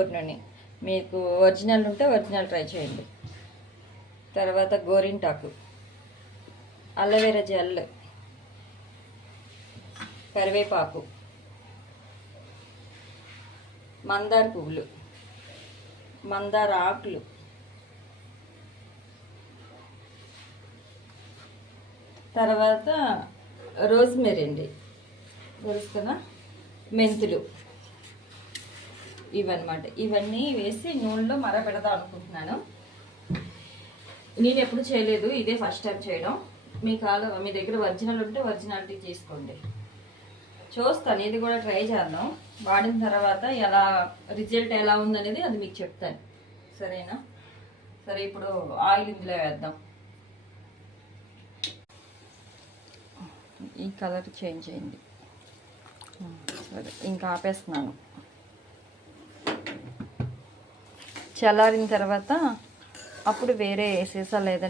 నూనె మీకు ఒరిజినల్ ఉంటే ఒరిజినల్ ట్రై చేయండి. తర్వాత గోరింటాకు, అలోవెరా జెల్, కరివేపాకు, మందార పువ్వులు, మందార ఆకులు, తర్వాత రోజ్మెరీ అండి, తెలుస్తుందా, మెంతులు, ఇవన్నమాట. ఇవన్నీ వేసి నూనెలో మరపెడదాం అనుకుంటున్నాను. నేను ఎప్పుడు చేయలేదు, ఇదే ఫస్ట్ టైం చేయడం. మీ దగ్గర ఒరిజినల్ ఉంటే ఒరిజినాలిటీ చేసుకోండి. చూస్తాను, ఇది కూడా ట్రై చేద్దాం. వాడిన తర్వాత రిజల్ట్ ఎలా ఉందనేది అది మీకు చెప్తాను, సరేనా? సరే, ఇప్పుడు ఆయిల్ ఇందులో వేద్దాం. ఈ కలర్ చేంజ్ అయింది. సరే, ఇంకా ఆపేస్తున్నాను. చల్లారిన తర్వాత అప్పుడు వేరే సీసా లేదంటే